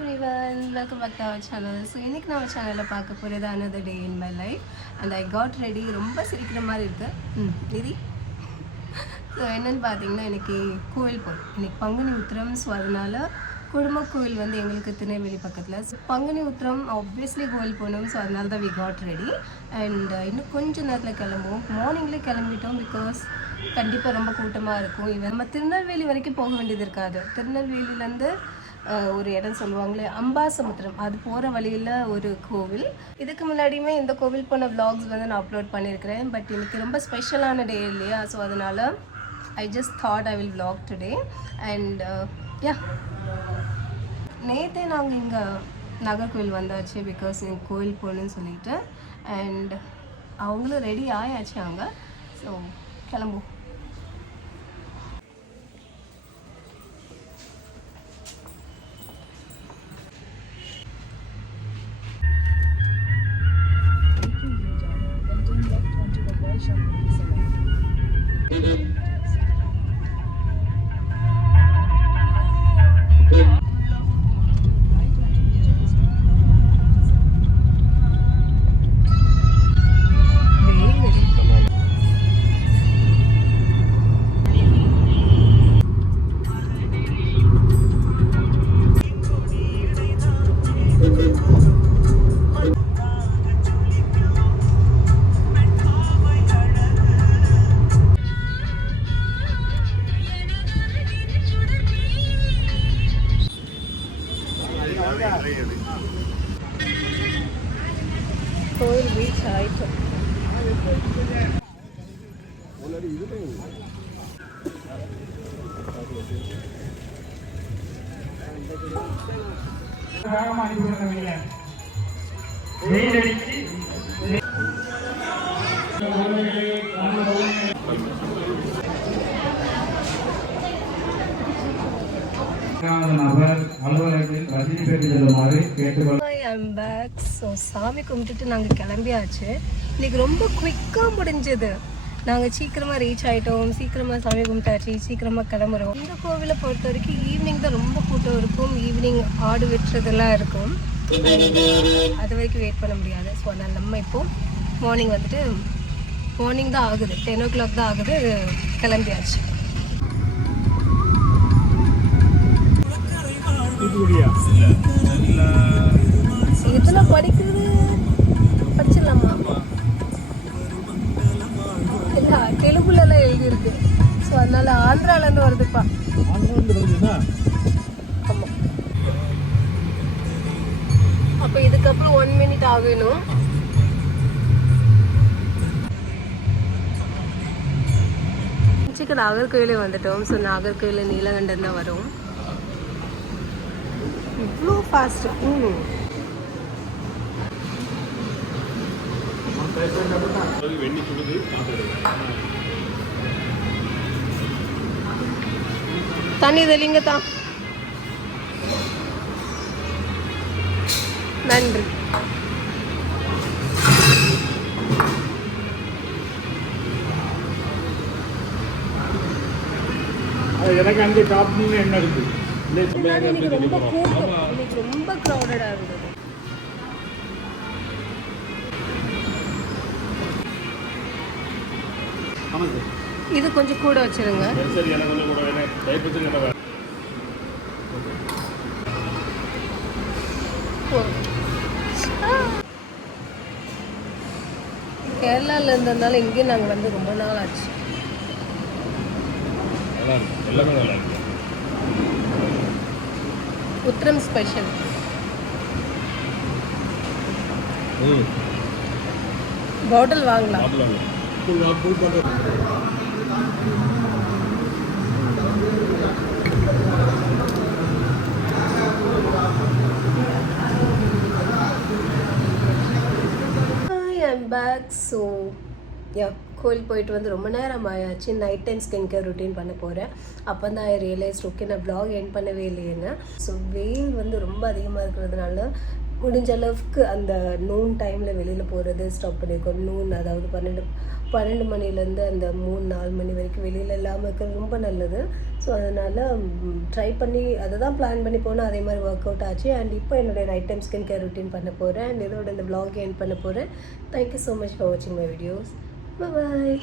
Everyone welcome back to our channel so இன்றைக்கி நம்ம சேனலில் பார்க்க போகிறது another day in my life and I got ready ரொம்ப சிரிக்கிற மாதிரி இருக்குது ம் நிதி. ஸோ என்னென்னு பார்த்தீங்கன்னா இன்றைக்கி கோவில் போகிறோம் இன்றைக்கி பங்குனி உத்திரம். ஸோ அதனால் குடும்ப கோவில் வந்து எங்களுக்கு திருநெல்வேலி பக்கத்தில். ஸோ பங்குனி உத்திரம் ஆப்வியஸ்லி கோவில் போகணும் ஸோ அதனால தான் வி காட் ரெடி அண்ட் இன்னும் கொஞ்சம் நேரத்தில் கிளம்புவோம். மார்னிங்லேயே கிளம்பிட்டோம் பிகாஸ் கண்டிப்பாக ரொம்ப கூட்டமாக இருக்கும். இவன் நம்ம திருநெல்வேலி வரைக்கும் போக வேண்டியது இருக்காது. திருநெல்வேலியிலேருந்து ஒரு இடம் சொல்லுவாங்களே அம்பாசமுத்திரம். அது போகிற வழியில் ஒரு கோவில். இதுக்கு முன்னாடியுமே இந்த கோவில் போன vlogs வந்து நான் அப்லோட் பண்ணியிருக்கிறேன். பட் இன்றைக்கி ரொம்ப ஸ்பெஷலான டே இல்லையா? ஸோ அதனால் I just thought I will vlog today and yeah uh, நேற்றே நாங்கள் இங்கே நாகர்கோவில் வந்தாச்சு பிகாஸ் எங்கள் கோவில் போகணுன்னு சொல்லிட்டு. அண்ட் அவங்களும் ரெடி ஆயாச்சு அங்கே. ஸோ கிளம்புவோம். கோவில் ரீச் ஆயிட்டோம் வேகமா அனுப்பி பேக் ஸோ சாமி கும்பிட்டுட்டு நாங்கள் கிளம்பியாச்சு. இன்னைக்கு ரொம்ப குயிக்காக முடிஞ்சது. நாங்கள் சீக்கிரமாக ரீச் ஆகிட்டோம் சீக்கிரமாக சாமி கும்பிட்டாச்சு. சீக்கிரமாக கிளம்புறோம். இந்த கோவிலை பொறுத்த வரைக்கும் ஈவினிங் தான் ரொம்ப கூட்டம் இருக்கும். ஈவினிங் ஆடு வெட்டுறதெல்லாம் இருக்கும். அது வரைக்கும் வெயிட் பண்ண முடியாது. ஸோ அதனால் நம்ம இப்போ மார்னிங் வந்துட்டு மார்னிங் தான் ஆகுது. டென் ஓ கிளாக் தான் ஆகுது. கிளம்பியாச்சு. இதில் படிக்கிறது படிச்சிடலாமா? இல்லை தெலுங்குலலாம் எழுதியிருக்கு. ஸோ அதனால ஆந்திராலேருந்து வருதுப்பா. அப்போ இதுக்கப்புறம் ஒன் மினிட் ஆகணும். நாகர்கோயிலே வந்துட்டோம். ஸோ நாகர்கோயில் நீலகண்டன் தான் வரும். இவ்வளோ ஃபாஸ்ட் ம். தண்ணி தெளிங்க தான். நன்றி. எனக்கு அங்கே சாப்பிடணும்னு என்ன இருக்கு? இன்னைக்கு ரொம்ப கூட்டம் இன்னைக்கு ரொம்ப க்ரௌடடாக இருந்தது இது கொஞ்சம் கூட வச்சிருங்க. சரி எனக்கு கொஞ்சம் கூட வேணும் கேரளால இருந்ததுனால இங்கேயும் நாங்கள் வந்து ரொம்ப நாள் ஆச்சு. எல்லாமே நல்லா இருக்கு. உத்திரம் ஸ்பெஷல் பாட்டில் வாங்கலாம். I am back so yeah கோயில் போயிட்டு வந்து ரொம்ப நேரம் ஆயாச்சு. Night time skin care routine பண்ண போகிறேன் அப்போ தான் ஐ ரியலைஸ் ஓகே நான் ப்ளாக் என் பண்ணவே இல்லையேன்னு. ஸோ வெயில் வந்து ரொம்ப அதிகமாக இருக்கிறதுனால முடிஞ்ச அளவுக்கு அந்த நூன் டைமில் வெளியில் போகிறது ஸ்டாப் பண்ணியிருக்கோம் நூன் அதாவது பன்னெண்டு பன்னெண்டு மணிலேருந்து அந்த மூணு நாலு மணி வரைக்கும் வெளியில் இல்லாமல் இருக்கிறது ரொம்ப நல்லது. ஸோ அதனால் ட்ரை பண்ணி அதை தான் பிளான் பண்ணி போனால் அதே மாதிரி ஒர்க் அவுட் ஆச்சு. அண்ட் இப்போ என்னுடைய night time skin care routine பண்ண போகிறேன் அண்ட் இதோட இந்த பிளாக் என் பண்ண போகிறேன் thank you so much for வாட்சிங் மை வீடியோஸ் பாய்